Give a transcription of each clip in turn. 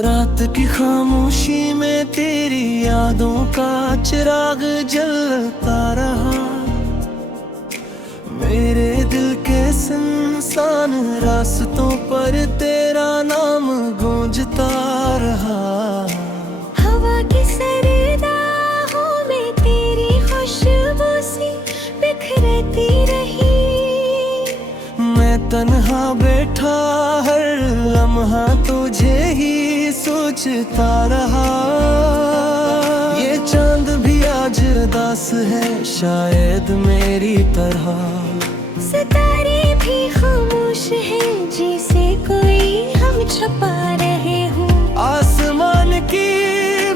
रात की खामोशी में तेरी यादों का चिराग जलता रहा। मेरे दिल के सुनसान रास्तों पर तेरा नाम गूंजता रहा। हवा की सरदाहों में तेरी खुशबू सी बिखरती रही। मैं तन्हा बैठा हर लम्हा तुझे ही सोचता रहा। ये चांद भी आज उदास है शायद मेरी तरह। सितारे भी खामोश हैं जैसे कोई हम छुपा रहे हों। आसमान की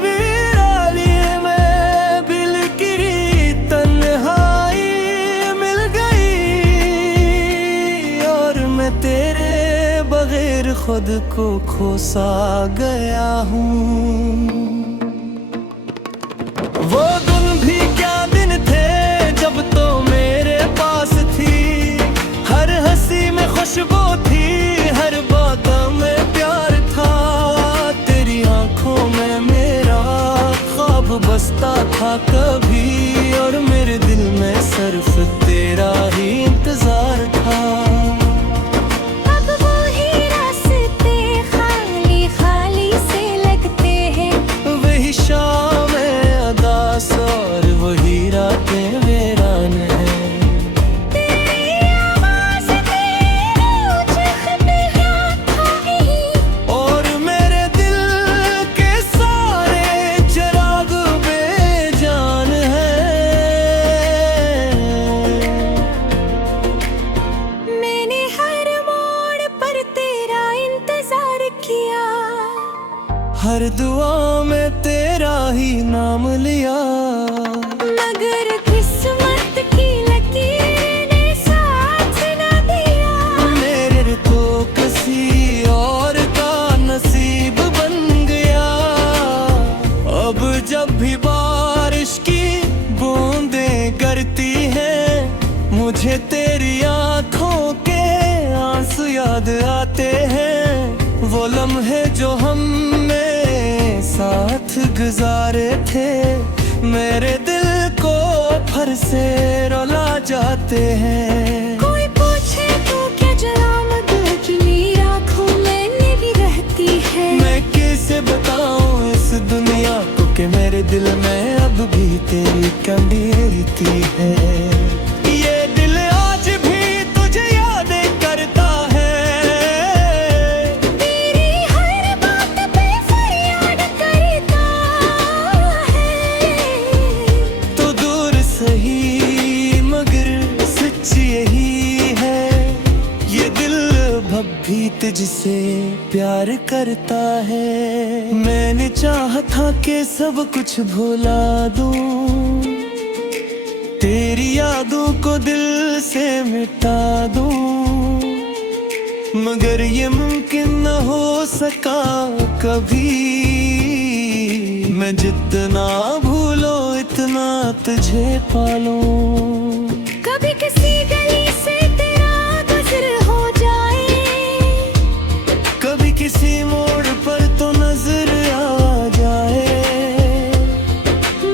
वीरानी में बिलकिरी तन्हाई मिल गई और मैं तेरे बगैर खुद को खोसा गया हूँ। वो दिन भी क्या दिन थे जब तो मेरे पास थी। हर हंसी में खुशबू थी, हर बात में प्यार था। तेरी आंखों में मेरा ख्वाब बसता था कभी और मेरे दिल में सिर्फ तेरा ही इंतजार था। अब वो ही रास्ते खाली खाली से लगते हैं। वही शाम अदास और वही रातें वीरान हैं। तेरी आवाज़ तेरा जख्म याद आई और मेरे दिल के सारे चिराग बेजान हैं। मैंने हर मोड़ पर तेरा इंतजार किया। हर दुआ में तेरा ही नाम लिया। मगर किस्मत की लकीर ने साथ न दिया। मेरे तो किसी और का नसीब बन गया। अब जब भी बारिश की बूंदें गिरती हैं मुझे तेरी आंखों के आंसू याद आते हैं। वो लम्हे जो हमने साथ गुजारे थे मेरे दिल को फिर से रुला जाते हैं। कोई पूछे तो क्या जलाम गली आँखों में मेरी रहती है। मैं कैसे बताऊं इस दुनिया को कि मेरे दिल में अब भी तेरी कमी रहती है। ये दिल आज भी तुझे याद करता है। तेरी हर बात पे फरियाद करता है। तो दूर सही मगर सच यही है। ये दिल अब भी तुझसे प्यार करता है। मैंने चाहा था कि सब कुछ भुला दूं, तेरी यादों को दिल से मिटा दूं, मगर ये मुमकिन न हो सका कभी। मैं जितना भूलो इतना तुझे पालूं। कभी किसी गली से तेरा गुजर हो जाए। कभी किसी मोड़ पर तो नजर आ जाए।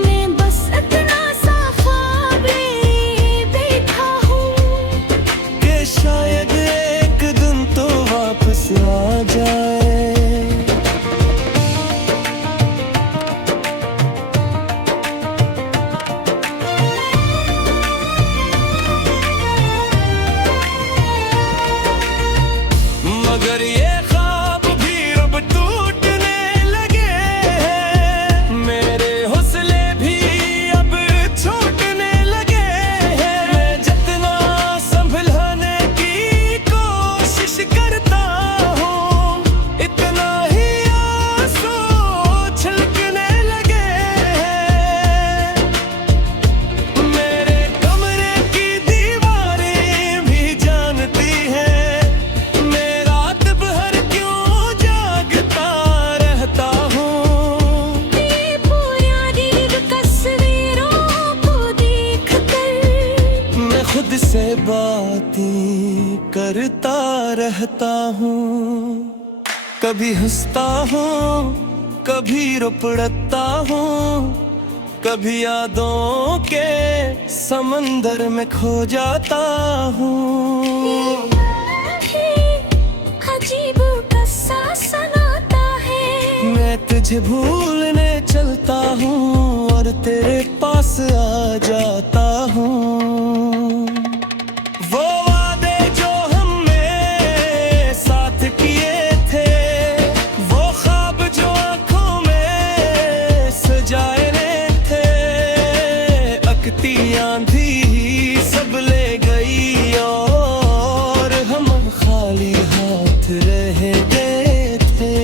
मैं बस इतना सा ख्वाब लिए बैठा हूँ कि शायद एक दिन तो वापस आ जाए। मगर ये ख्वाब भी अब टूटने लगे हैं। मेरे हौसले भी अब छूटने लगे हैं। मैं जितना संभलने की कोशिश करता हूँ इतना ही आंसू छलकने लगे हैं। मेरे कमरे की दीवारें भी जानती हैं मैं रात भर क्यों जागता रहता हूँ। ये पुरानी तस्वीरों को देख कर मैं खुद से बातें करता रहता हूँ। कभी हंसता हूँ, कभी रो पड़ता हूँ, कभी यादों के समंदर में खो जाता हूँ। अजीब कस्सा सुनाता है, मैं तुझे भूलने चलता हूँ और तेरे पास आ जाता हूँ। वो वादे जो हमने साथ किए थे, वो ख्वाब जो आँखों में सजाए थे, अकती आंधी सब ले गई और हम खाली हाथ रह गए थे।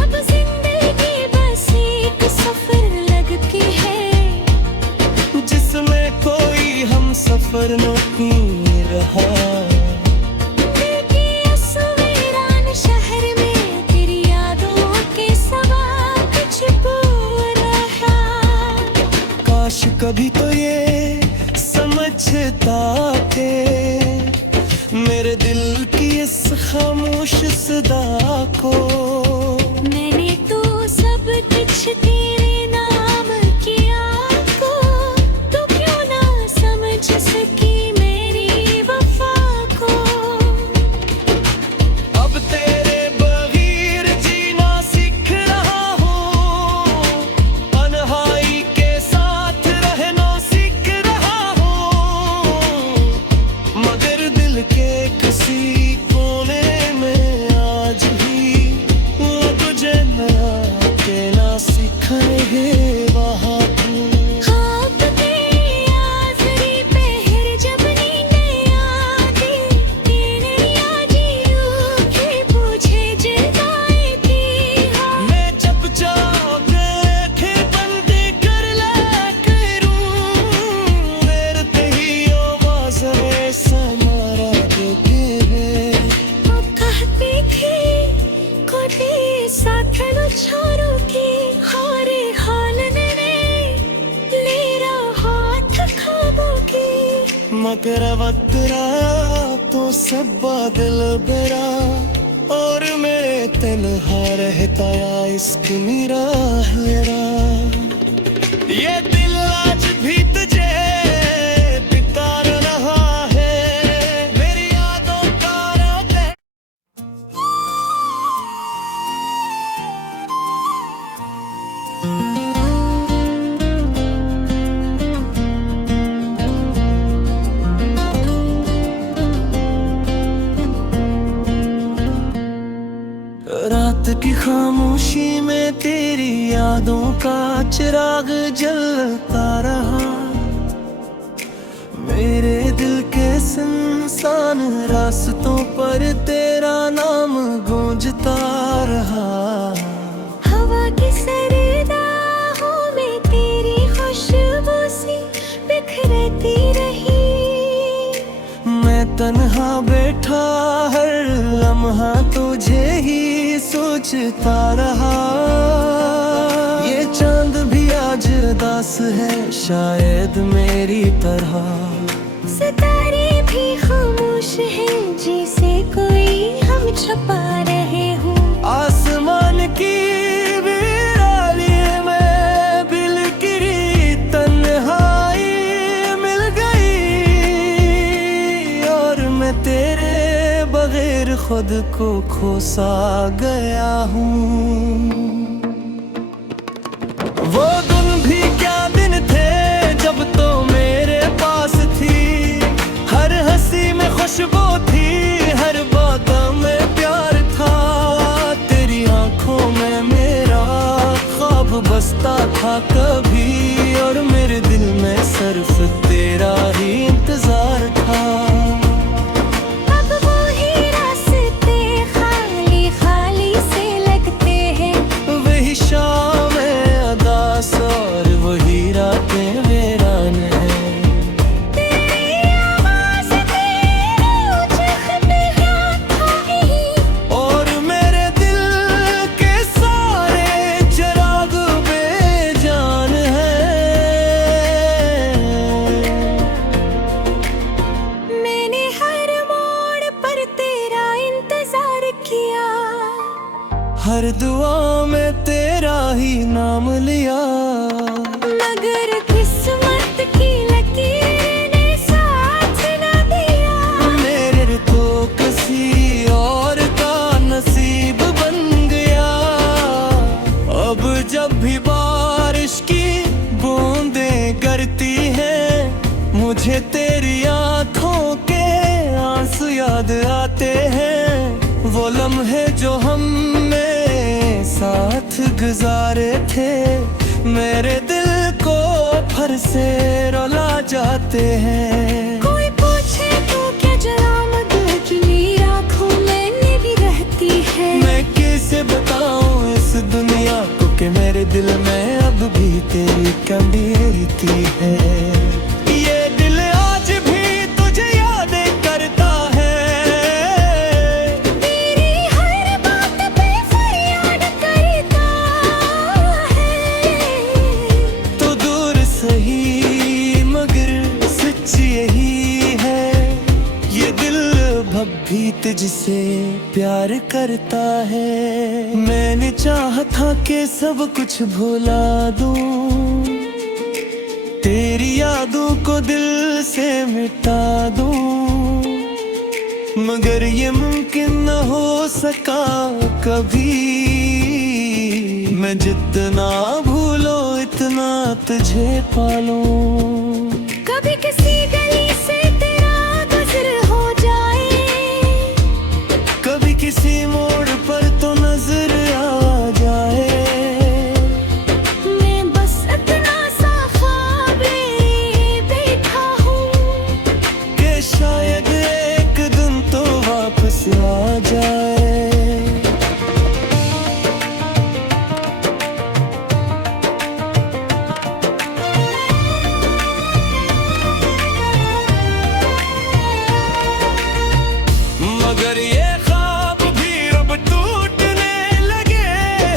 अब जिंदगी बस एक सफर लगती है, जिसमें कोई हम सफर नहीं रहा। दिल की इस वीरान शहर में तेरी यादों के सिवा कुछ बोल रहा। काश कभी तो ये समझता के मेरे दिल की इस खामोश सदा को। मैंने तो सब कुछ तेरे नाम किया को, तू क्यों ना समझ सकी मेरी वफा को। अब तेरे बगैर जीना सीख रहा हूँ, तन्हाई के साथ रहना सीख रहा हूँ, मगर दिल के किसी कोने में आज भी वो तुझे नया कहना सिखाएंगे वहाँ तू। ख्वाब तेरी आखिरी पहर जब नींदें आती, तेरे याद यूं के पूछे जगाई थी। हाँ, मैं जब जाके आँखें बंद कर लिया करूँ, मेरे ही आवाज़ें समारा देते हैं। वो कहती थी कोई साथ न छोड़ोगी, हर हाल ने ले रहा हाथ खाबोगी। मगर वक्त रहा तो सब बादल बेरा, और मेरे तन्हा रहता या इश्क मेरा हेरा। ये दिल आज भी तुझे पुकार रहा है, मेरी यादों का रात है। रात की खामोशी में तेरी यादों का चिराग जलता रहा, मेरे दिल के सुनसान रास्तों पर तेरा नाम गूंजता रहा। हवा की सरदाहों में तेरी खुशबू सी बिखरती रही। मैं तन्हा बैठा हर लम्हा तुझे ही सोचता रहा। ये चांद भी आज उदास है शायद मेरी तरह, सितारे भी खामोश हैं जैसे कोई हम छुपा रहे हों। आसमान की वीरानी में बिलकिरी तन्हाई मिल गई, और मैं तेरे बगैर खुद को खोसा गया हूँ। वो दिन भी क्या दिन थे जब तो मेरे पास थी, हर हंसी में खुशबू थी, हर बात में प्यार था। तेरी आंखों में मेरा ख्वाब बसता था कभी, और मेरे दिल में सिर्फ तेरा ही इंतजार था। अब वो ही रास्ते खाली खाली से लगते हैं, वही शाम अदास और वही रातें वीरान हैं। तेरी आवाज़ तेरे रोज हर दुआ में तेरा ही नाम लिया। मगर किस्मत की लकीर ने साथ न दिया। मेरे तो किसी और का नसीब बन गया। अब जब भी बारिश की बूंदें गिरती हैं, मुझे तेरी आंखों के आंसू याद आते हैं। वो लम्हे जो हमने साथ गुजारे थे, मेरे दिल को फिर से रुला जाते हैं। कोई पूछे तो क्या जरामत उजली आँखों में मेरी रहती है। मैं कैसे बताऊं इस दुनिया को कि मेरे दिल में अब भी तेरी कमी रहती है। ये दिल आज भी तुझे याद करता है। तेरी हर बात पे फरियाद करता है। तो दूर सही मगर सच यही है। ये दिल अब भी तुझसे प्यार करता है। मैंने चाहा था कि सब कुछ भुला दूं, तेरी यादों को दिल से मिटा दूं, मगर ये मुमकिन न हो सका कभी। मैं जितना भूलो इतना तुझे पालूं। कभी किसी गली से तेरा गुजर हो जाए, कभी किसी मोड़ पर तो नजर आ जाए। मैं बस इतना सा ख्वाब देखा हूँ कि शायद एक दिन तो वापस आ जाए। मगर ये ख्वाब भी अब टूटने लगे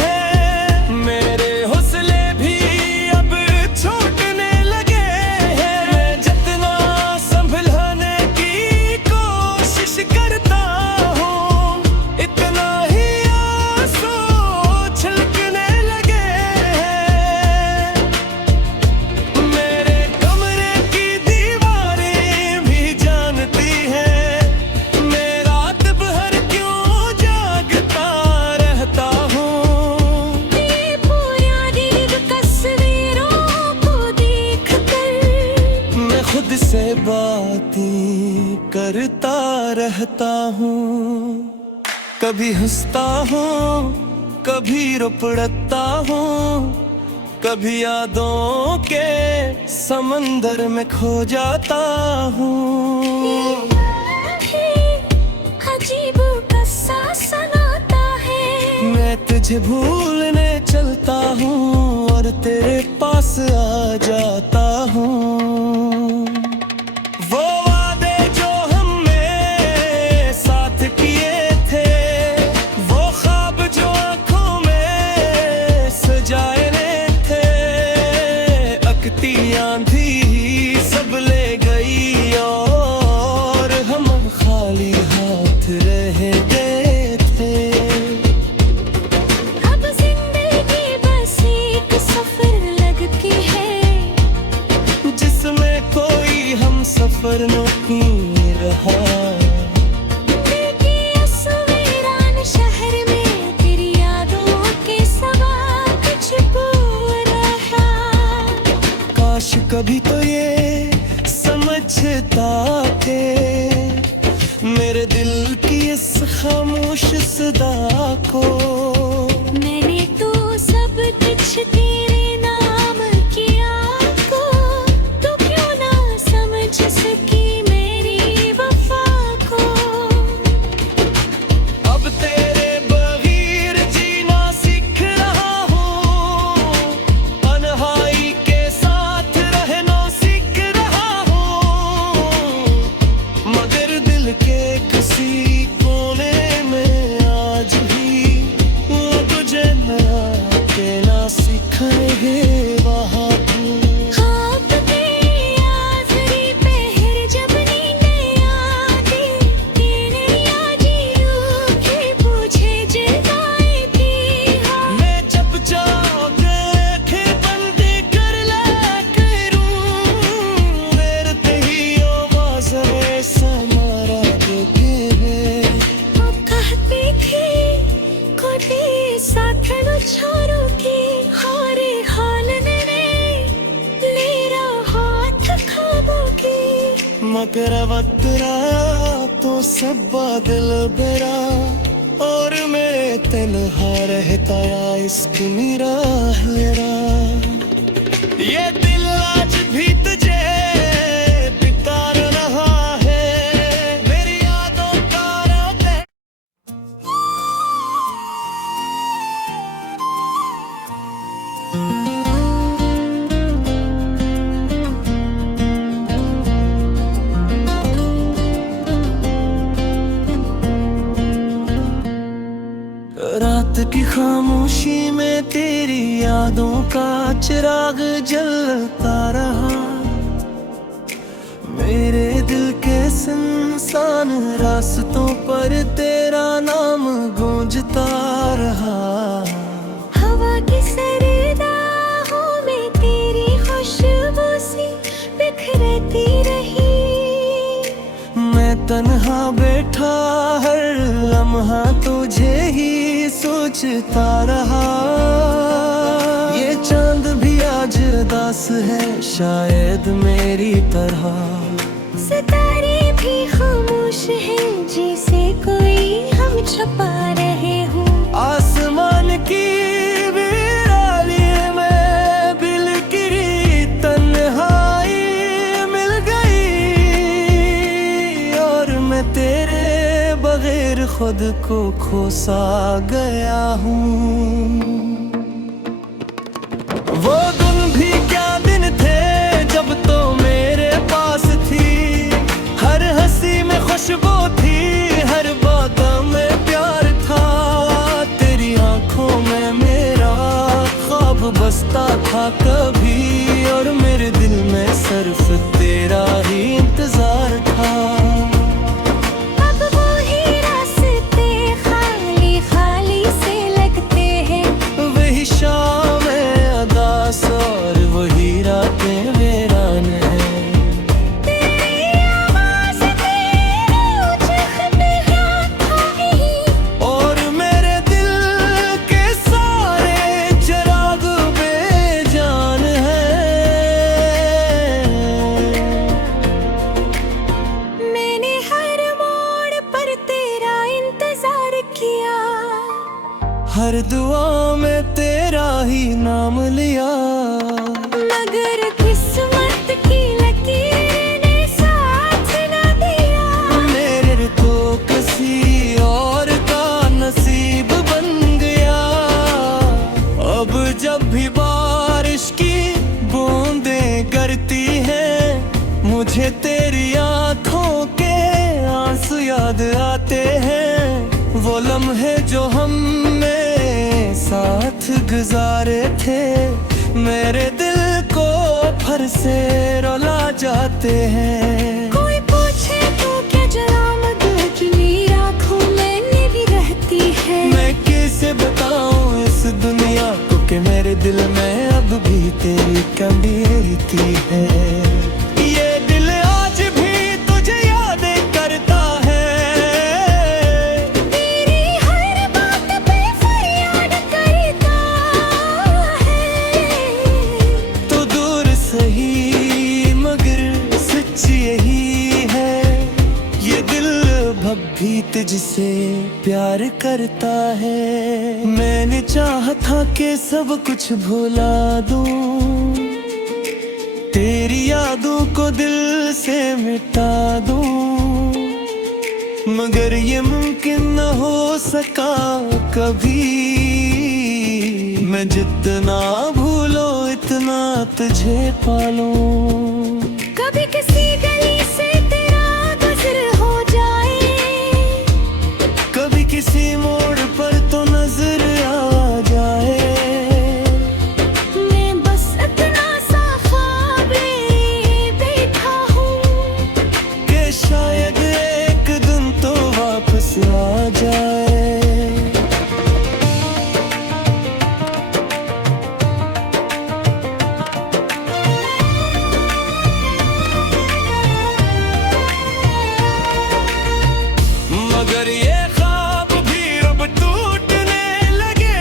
हैं। मेरे हौसले भी अब छूटने लगे हैं। मैं जितना संभलने की कोशिश करता हूँ, इतना ही आंसू छलकने लगे हैं। मेरे कमरे की दीवारें भी जानती हैं, खुद से बातें करता रहता हूँ। कभी हंसता हूँ, कभी रो पड़ता हूँ, कभी यादों के समंदर में खो जाता हूँ। अजीब कस्सा सुनाता है। मैं तुझे भूलने चलता हूँ और तेरे पास आ जाता हूँ। वो वादे जो हमने साथ किए थे, वो ख्वाब जो आँखों में सजाए थे, अकती आंधी सब ले गई और हम खाली हाथ रह गए थे। अब जिंदगी बस एक सफर लगती है, जिसमें कोई हम सफर नहीं रहा। दिल की इस वीरान शहर में तेरी यादों के सिवा कुछ पूरा। काश कभी तो ये समझता थे, मेरे दिल की इस खामोश सदा को। मैंने तो सब कुछ तेरे नाम किया को, तो क्यों ना समझ सकी मेरी वफा को। अब तेरे बगैर जीना सीख रहा हूँ, तन्हाई के साथ रहना सीख रहा हूँ, मगर दिल के किसी कोने में आज भी करवतराया तो सब बादल बेरा और मेरे तन्हा रहता या इश्क मेरा हेरा ये दिल आज भी तुझे पुकार रहा है मेरी यादों का रात है। रात की खामोशी में तेरी यादों का चिराग जलता रहा मेरे दिल के सुनसान रास्तों पर तेरा नाम गूंजता रहा हवा की सरदाहों में तेरी खुशबू सी बिखरती रही मैं तन्हा बैठा हर लम्हा तुझे ही सोचता रहा ये चांद भी आज उदास है शायद मेरी तरह सितारे भी खामोश हैं जैसे कोई हम छुपा रहे हों आसमान की वीरानी में बिलकिरी तन्हाई मिल गई और मैं तेरे बगैर खुद को खोसा गया हूँ वो दिन भी क्या दिन थे जब तो मेरे पास थी हर हंसी में खुशबू थी हर बात में प्यार था तेरी आंखों में मेरा ख्वाब बसता था कभी और मेरे दिल में सिर्फ तेरा ही इंतजार था और वही रातें वीरान हैं तेरी आवाज़ और मेरे दिल के सारे चिराग बेजान हैं मैंने हर मोड़ पर तेरा इंतजार किया हर दुआ में तेरा ही नाम लिया मगर किस्मत की लकीर ने साथ न दिया मेरे तो किसी और का नसीब बन गया अब जब भी बारिश की बूंदें गिरती हैं मुझे तेरी आंखों के आंसू याद आते हैं वो लम्हे जो हमने साथ गुजारे थे मेरे दिल को फिर से रुला जाते हैं कोई पूछे तो क्या जरामत चुनी आँखों में मेरी रहती है मैं कैसे बताऊं इस दुनिया को कि मेरे दिल में अब भी तेरी कमी रहती है ये दिल आज भी तुझे याद करता है तेरी हर बात पे फरियाद करता है तो दूर सही मगर सच यही है ये दिल अब भी तुझसे प्यार करता है मैंने चाहा था कि सब कुछ भुला दूं तेरी यादों को दिल से मिटा दूं मगर ये मुमकिन न हो सका कभी मैं जितना भूलो इतना तुझे पालूं कभी किसी गली से तेरा गुजर हो जाए कभी किसी मोड़ पर तो नजर आ जाए मैं बस इतना सा ख्वाब लिए बैठा हूँ कि शायद एक दिन तो वापस आ जाए मगर ये ख्वाब भी अब टूटने लगे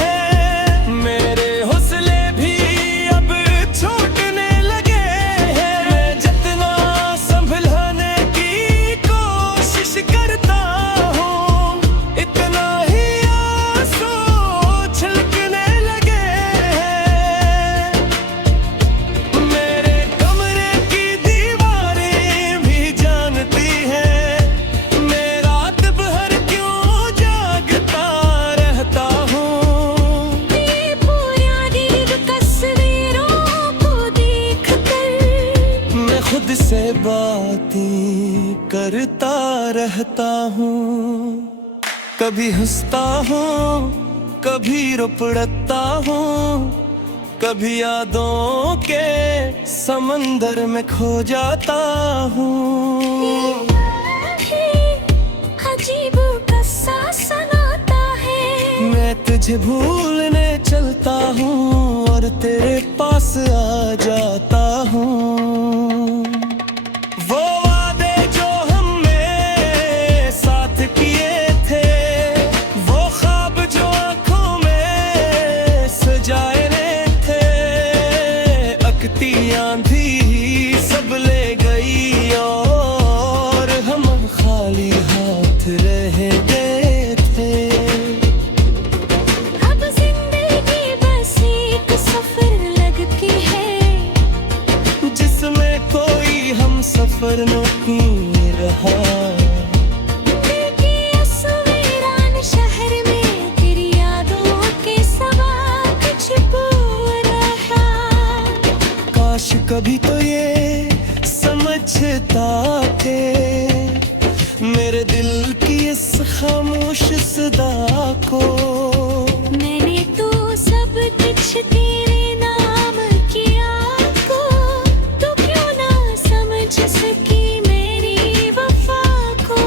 हैं मेरे हौसले भी अब छूटने लगे हैं मैं जितना संभला रहता हूँ। कभी हंसता हूँ, कभी रो पड़ता हूँ, कभी यादों के समंदर में खो जाता हूँ। अजीब कस्सा सुनाता है, मैं तुझे भूलने चलता हूँ और तेरे पास आ जाता हूँ। वो वादे जो हमने साथ किए थे, वो ख्वाब जो आँखों में सजाए थे, अकती आंधी सब ले गई और हम खाली हाथ रह गए थे। अब जिंदगी बस एक सफर लगती है, जिसमें कोई हम सफर नहीं रहा। दिल की इस वीरान शहर में तेरी यादों के सिवा कुछ रहा। काश कभी तो ये समझता के मेरे दिल की इस खामोश सदा को। मैंने तो सब कुछ तेरे नाम किया को, तो क्यों ना समझ सकी मेरी वफा को।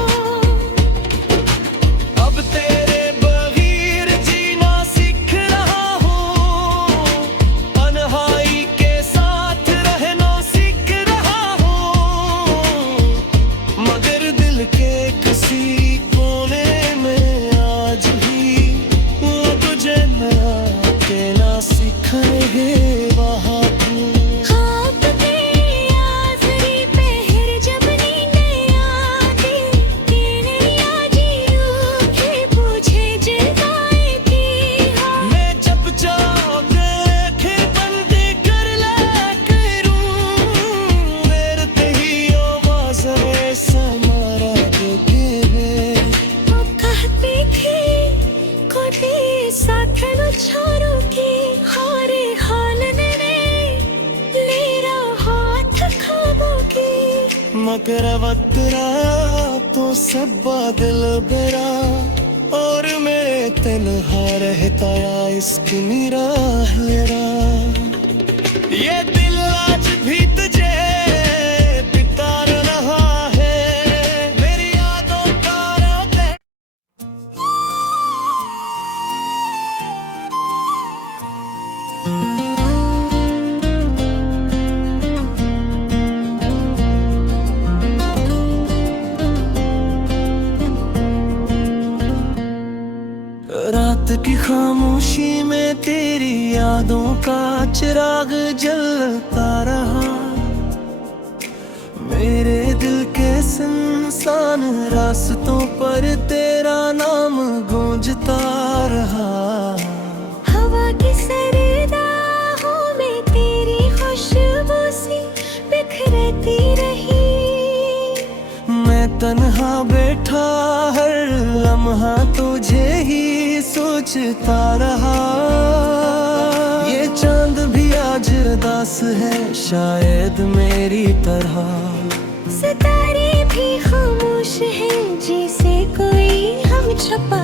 अब तेरे बगैर जीना सीख रहा हूँ, तन्हाई के साथ रहना सीख रहा हूँ, मगर दिल के किसी कोने में आज भी वो तुझे नया कहना सिखाए वहाँ तू। ख्वाब तेरी आज़री पहर जब नींदें आती, तेरे याद यूं के पूछे जगाए थी। हाँ मैं चुपचाप आँखें बंद कर लिया करूँ, मेरे ते ही आवाज़ें समारा देते हैं। वो कहती थी कोई साथ न छोड़ो की, हरे हाल ने मेरा हाथ खाबो की। मगर वक्त रहा तो सब बादल बेरा, और मैं तन्हा रहता या इसकी मेरा हेरा। ये दिल आज भी तुझे पिटार रहा है, मेरी यादों का रात है। रात की खामोशी में तेरी यादों का चिराग जलता रहा, मेरे दिल के सुनसान रास्तों पर तेरा नाम गूंजता रहा। हवा की सरदाहों में तेरी खुशबू सी बिखरती रही। मैं तन्हा बैठा हर लम्हा तुझे ही सोचता रहा। ये चांद भी आज उदास है शायद मेरी तरह, सितारे भी खामोश हैं जैसे कोई हम छुपा